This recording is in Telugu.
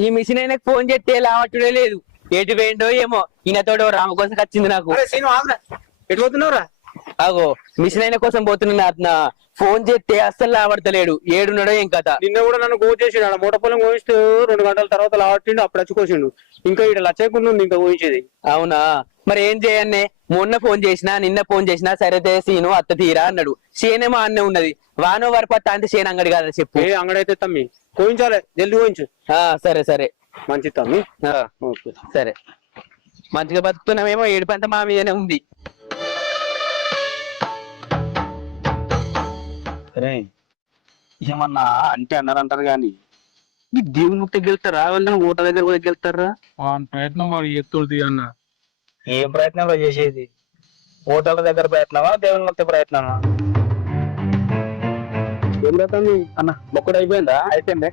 ఈ మిషన్ ఆయనకు ఫోన్ చేస్తే లావట్టుడే లేదు. ఎటు పోయిండో ఏమో. ఈయనతోడు రామ కోసం వచ్చింది నాకు ఎటు పోతున్నావురా? అగో మిషన్ అయిన కోసం పోతున్నా అతన ఫోన్ చేస్తే అస్సలు లావడతలేడు. ఏడున్నాడో ఏం కథ. నిన్న కూడా నన్ను గో చేసిండు. ఆడ మూట పొలం కోయిస్తూ రెండు గంటల తర్వాత లావట్టిండు అప్పుడు వచ్చి కోసిండు. ఇంకా ఇక్కడ లచ్చకుండా ఉంది ఇంకా కోయించేది. అవునా? మరి ఏం చేయన్నే మొన్న ఫోన్ చేసినా నిన్న ఫోన్ చేసినా సరే సీను అత్త తీరా అన్నాడు. సేనేమో అన్నే ఉన్నది. వానో వరపత్త అంటే సేన అంగడి కదా చెప్పు. ఏ అంగడైతే తమ్మి. కోయించాలి జల్ది కోయించు. ఆ సరే సరే. మంచి తమ్మి. ఆ, ఓకే. సరే. మంచిగా బతుకుతున్నామేమో ఏడుపంత మా మీదనే ఉంది. సరే ఏమన్నా అంటే అన్నారంటారు కానీ ఈ దేవుని ముక్తి గెలుతారా వాళ్ళని ఓట దగ్గర కూడా గెలుతారా వాని ప్రయత్నం వాడు ఎత్తుడు అన్న ఏం ప్రయత్నంలో చేసేది? ఓటర్ల దగ్గర ప్రయత్నమా దేవుని ముక్తి ప్రయత్నమా? ఏం అన్న మొక్కడు అయిపోయిందా? అయిపోయింది.